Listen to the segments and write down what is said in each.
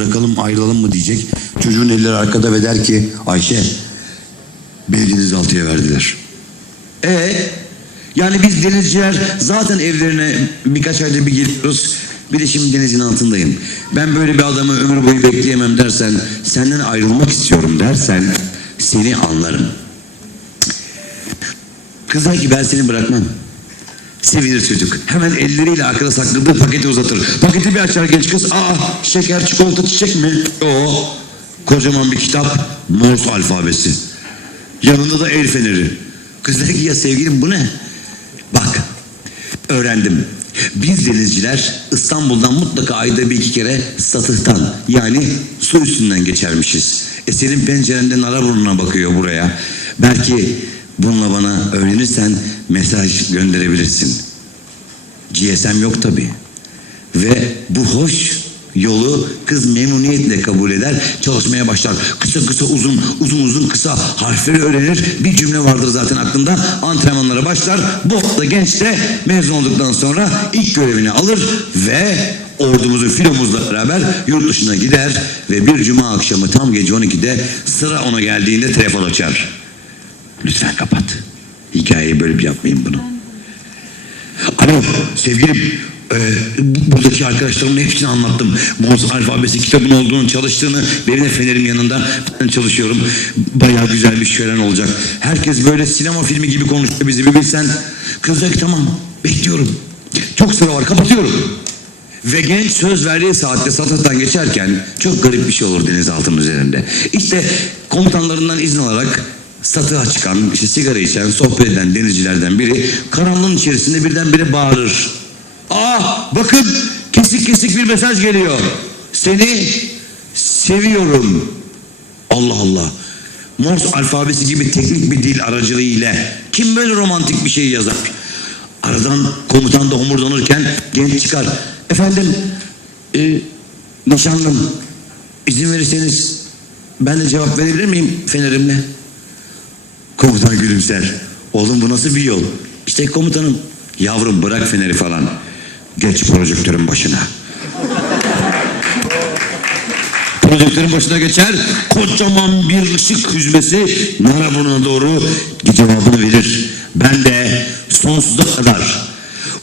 bırakalım ayrılalım mı diyecek. Çocuğun elleri arkada ve der ki Ayşe beni denizaltıya verdiler. E yani biz denizciler zaten evlerine birkaç ayda bir geliyoruz. Bir de şimdi denizin altındayım. Ben böyle bir adamı ömür boyu bekleyemem dersen, senden ayrılmak istiyorum dersen seni anlarım. Kız der ki ben seni bırakmam. Sevinir çocuk. Hemen elleriyle arkada sakladığı paketi uzatır. Paketi bir açar genç kız. Aa şeker, çikolata, çiçek mi? O kocaman bir kitap. Morse alfabesi. Yanında da el feneri. Kız der ki ya sevgilim bu ne? Bak öğrendim. Biz denizciler İstanbul'dan mutlaka ayda bir iki kere satıhtan yani su üstünden geçermişiz. E senin pencerenden ara burnuna bakıyor buraya. Belki bununla bana öğrenirsen mesaj gönderebilirsin. GSM yok tabi. Ve bu hoş yolu kız memnuniyetle kabul eder, çalışmaya başlar. Kısa kısa uzun, uzun uzun kısa harfleri öğrenir. Bir cümle vardır zaten aklında. Antrenmanlara başlar. Bu arada genç de mezun olduktan sonra ilk görevini alır ve ordumuzun filomuzla beraber yurt dışına gider ve bir cuma akşamı tam gece 12'de sıra ona geldiğinde telefon açar. Lütfen kapat. Hikayeyi bir yapmayın bunu. Alo sevgilim e, bu- buradaki arkadaşlarımın hepsini anlattım. Morse alfabesi kitabın olduğunu çalıştığını benim de fenerim yanında ben çalışıyorum. Bayağı güzel bir şölen olacak. Herkes böyle sinema filmi gibi konuşuyor bizi bir bilsen. Kız ki tamam bekliyorum. Çok sıra var kapatıyorum. Ve genç söz verdiği saatte satırdan geçerken çok garip bir şey olur denizaltının üzerinde. İşte komutanlarından izin alarak satığa çıkan, işte sigara içen, sohbet eden denizcilerden biri karanlığın içerisinde birdenbire bağırır. Ah bakın kesik kesik bir mesaj geliyor. Seni seviyorum. Allah Allah. Morse alfabesi gibi teknik bir dil aracılığıyla kim böyle romantik bir şey yazar? Aradan komutan da homurdanırken genç çıkar. Efendim, e, nişanlım izin verirseniz ben de cevap verebilir miyim fenerimle? Komutan gülümser. Oğlum bu nasıl bir yol? İşte komutanım. Yavrum bırak feneri falan. Geç projektörün başına. Projektörün başına geçer. Kocaman bir ışık hüzmesi Naraburnu'na doğru cevabını verir. Ben de sonsuza kadar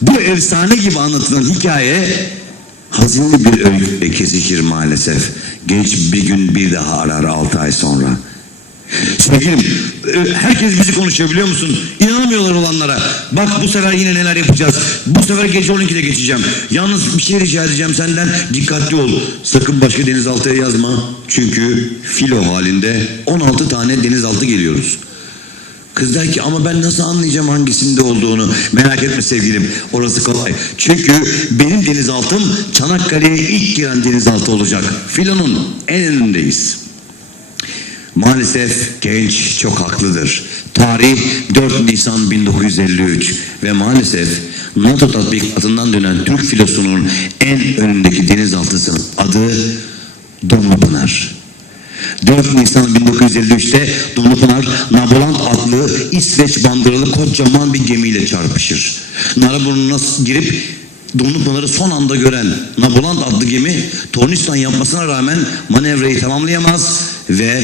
bu efsane gibi anlatılan hikaye hazin bir öyküyle kesişir maalesef. Genç bir gün bir daha arar altı ay sonra. Sevgilim, e, herkes bizi konuşuyor biliyor musun? İnanamıyorlar olanlara. Bak bu sefer yine neler yapacağız. Bu sefer gece 12'de geçeceğim. Yalnız bir şey rica edeceğim senden. Dikkatli ol. Sakın başka denizaltıya yazma. Çünkü filo halinde 16 tane denizaltı geliyoruz. Kız der ki ama ben nasıl anlayacağım hangisinde olduğunu. Merak etme sevgilim orası kolay. Çünkü benim denizaltım Çanakkale'ye ilk giren denizaltı olacak. Filonun en önündeyiz. Maalesef genç çok haklıdır. Tarih 4 Nisan 1953 ve maalesef NATO tatbikatından dönen Türk filosunun en önündeki denizaltısının adı Dumlupınar. 4 Nisan 1953'te Dumlupınar Naboland adlı İsveç bandıralı kocaman bir gemiyle çarpışır. Naraburnu'na girip Dumlupınar'ı son anda gören Naboland adlı gemi tornistan yapmasına rağmen manevrayı tamamlayamaz ve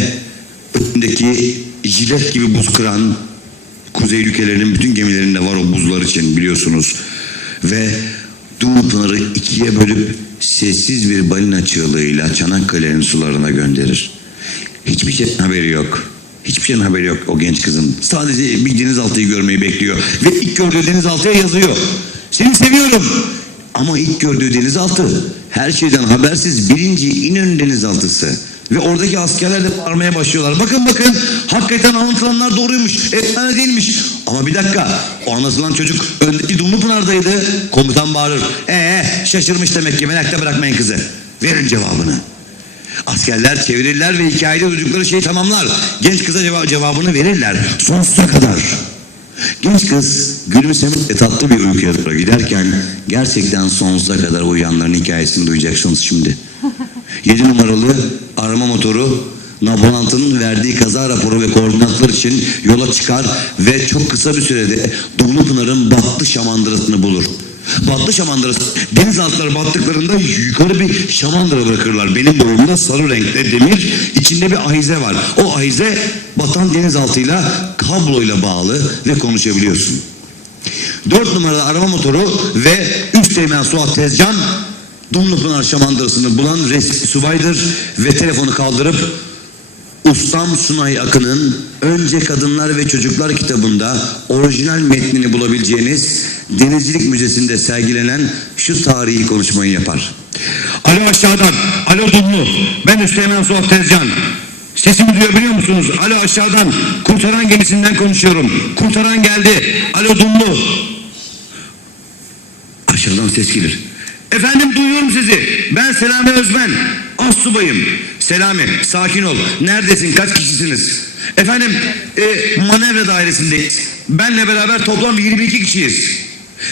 önündeki jilet gibi buz kıran kuzey ülkelerinin bütün gemilerinde var o buzlar için biliyorsunuz. Ve Dumlupınar'ı ikiye bölüp sessiz bir balina çığlığıyla Çanakkale'nin sularına gönderir. Hiçbir şeyden haberi yok. Hiçbir şeyden haberi yok o genç kızın. Sadece bir denizaltıyı görmeyi bekliyor. Ve ilk gördüğü denizaltıya yazıyor. Seni seviyorum. Ama ilk gördüğü denizaltı her şeyden habersiz birinci İnönü denizaltısı. Ve oradaki askerler de bağırmaya başlıyorlar. Bakın bakın hakikaten anlatılanlar doğruymuş. Efsane değilmiş. Ama bir dakika o anlatılan çocuk öndeki Dumlupınar'daydı. Komutan bağırır. Ee şaşırmış demek ki merakta bırakmayın kızı. Verin cevabını. Askerler çevirirler ve hikayede duydukları şeyi tamamlar. Genç kıza ceva- cevabını verirler. Sonsuza kadar. Genç kız gülümsemekle tatlı bir uykuya doğru giderken gerçekten sonsuza kadar uyuyanların hikayesini duyacaksınız şimdi. 7 numaralı arama motoru Nabolant'ın verdiği kaza raporu ve koordinatlar için yola çıkar ve çok kısa bir sürede Dumlupınar'ın battı şamandırasını bulur. Batlı şamandırası denizaltıları battıklarında yukarı bir şamandıra bırakırlar. Benim boyumda sarı renkte demir içinde bir ahize var. O ahize batan denizaltıyla kabloyla bağlı ve konuşabiliyorsun. Dört numaralı arama motoru ve üst teğmen Suat Tezcan Dumlupınar şamandırasını bulan resmi subaydır ve telefonu kaldırıp Ustam Sunay Akın'ın Önce Kadınlar ve Çocuklar kitabında orijinal metnini bulabileceğiniz Denizcilik Müzesi'nde sergilenen şu tarihi konuşmayı yapar. Alo aşağıdan, alo Dumlu, ben Üsteğmen Suat Tezcan. Sesimi duyabiliyor musunuz? Alo aşağıdan, kurtaran gemisinden konuşuyorum. Kurtaran geldi, alo Dumlu. Aşağıdan ses gelir. Efendim duyuyorum sizi. Ben Selami Özben. Az subayım. Selami sakin ol. Neredesin? Kaç kişisiniz? Efendim e, manevra dairesindeyiz. Benle beraber toplam 22 kişiyiz.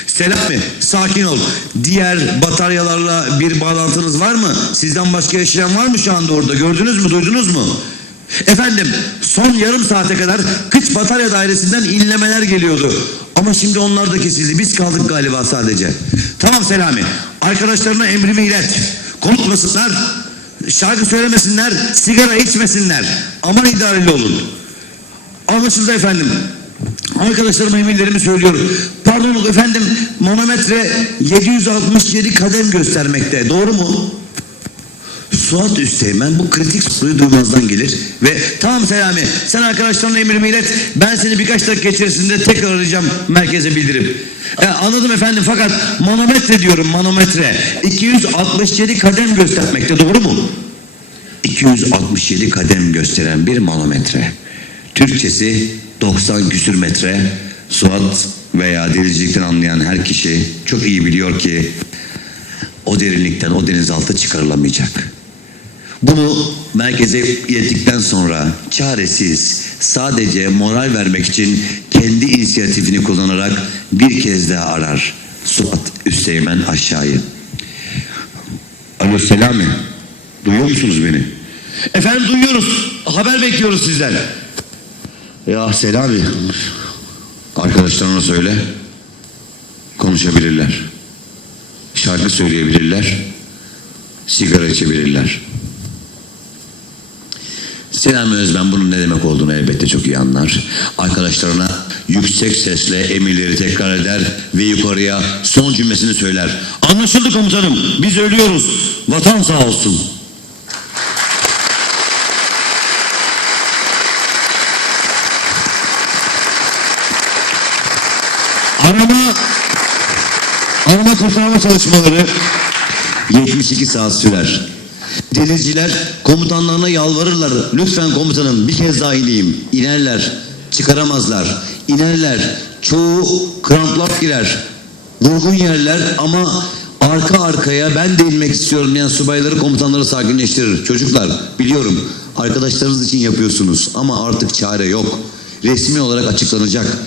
Selami sakin ol. Diğer bataryalarla bir bağlantınız var mı? Sizden başka yaşayan var mı şu anda orada? Gördünüz mü? Duydunuz mu? Efendim son yarım saate kadar Kıç Batarya Dairesi'nden inlemeler geliyordu. Ama şimdi onlar da kesildi. Biz kaldık galiba sadece. Tamam Selami. Arkadaşlarına emrimi ilet. Konuşmasınlar. Şarkı söylemesinler. Sigara içmesinler. Aman idareli olun. Anlaşıldı efendim. Arkadaşlarıma emirlerimi söylüyorum. Pardon efendim manometre 767 kadem göstermekte. Doğru mu? Suat Üsteğmen bu kritik soruyu duymazdan gelir ve tamam Selami sen arkadaşlarına emrimi ilet ben seni birkaç dakika içerisinde tekrar arayacağım merkeze bildirim. E, anladım efendim fakat manometre diyorum manometre 267 kadem göstermekte doğru mu? 267 kadem gösteren bir manometre. Türkçesi 90 küsür metre. Suat veya denizcilikten anlayan her kişi çok iyi biliyor ki o derinlikten o denizaltı çıkarılamayacak. Bunu merkeze ilettikten sonra çaresiz sadece moral vermek için kendi inisiyatifini kullanarak bir kez daha arar. Suat Üsteğmen aşağıyı. Alo Selami. Duyuyor musunuz beni? Efendim duyuyoruz. Haber bekliyoruz sizden. Ya Selami. Arkadaşlarına söyle. Konuşabilirler. Şarkı söyleyebilirler. Sigara içebilirler. Selami Özben bunun ne demek olduğunu elbette çok iyi anlar. Arkadaşlarına yüksek sesle emirleri tekrar eder ve yukarıya son cümlesini söyler. Anlaşıldı komutanım. Biz ölüyoruz. Vatan sağ olsun. Arama arama kurtarma çalışmaları 72 saat sürer. Denizciler komutanlarına yalvarırlar. Lütfen komutanım bir kez daha ineyim. İnerler. Çıkaramazlar. İnerler. Çoğu kramplak girer. Vurgun yerler ama arka arkaya ben de inmek istiyorum diyen subayları komutanları sakinleştirir. Çocuklar biliyorum arkadaşlarınız için yapıyorsunuz ama artık çare yok. Resmi olarak açıklanacak.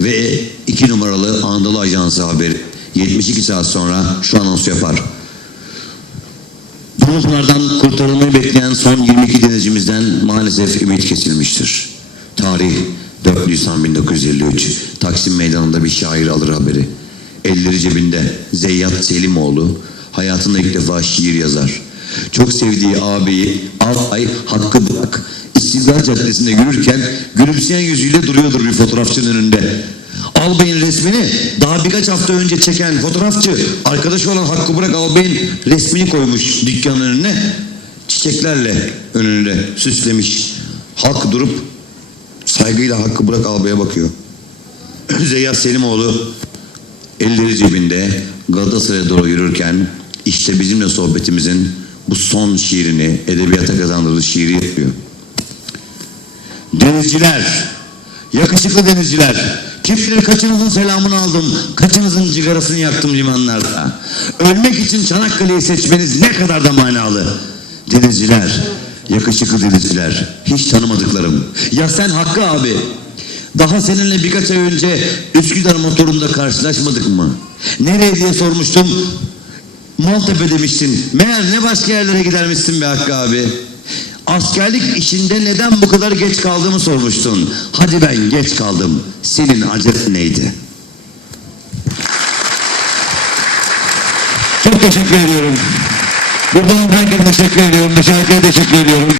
Ve iki numaralı Anadolu Ajansı haberi 72 saat sonra şu anonsu yapar. Bulutlardan kurtarılmayı bekleyen son 22 denizcimizden maalesef ümit kesilmiştir. Tarih 4 Nisan 1953. Taksim Meydanı'nda bir şair alır haberi. Elleri cebinde Zeyyat Selimoğlu hayatında ilk defa şiir yazar. Çok sevdiği ağabeyi Alpay Hakkı Bırak İstiklal Caddesi'nde yürürken gülümseyen yüzüyle duruyordur bir fotoğrafçının önünde. Albay'ın resmini daha birkaç hafta önce çeken fotoğrafçı arkadaşı olan Hakkı Bırak Albay'ın resmini koymuş dükkanın önüne. Çiçeklerle önünde süslemiş. Halk durup saygıyla Hakkı Bırak Albay'a bakıyor. Zeyyat Selimoğlu elleri cebinde Galatasaray'a doğru yürürken işte bizimle sohbetimizin bu son şiirini edebiyata kazandırdığı şiiri yapıyor. Denizciler, yakışıklı denizciler, kim kaçınızın selamını aldım, kaçınızın cigarasını yaktım limanlarda. Ölmek için Çanakkale'yi seçmeniz ne kadar da manalı. Denizciler, yakışıklı denizciler, hiç tanımadıklarım. Ya sen Hakkı abi, daha seninle birkaç ay önce Üsküdar motorunda karşılaşmadık mı? Nereye diye sormuştum. Maltepe demiştin. Meğer ne başka yerlere gidermişsin be Hakkı abi. Askerlik işinde neden bu kadar geç kaldığımı sormuştun. Hadi ben geç kaldım. Senin acelen neydi? teşekkür ediyorum. Buradan herkese teşekkür ediyorum. Şarkıya teşekkür ediyorum.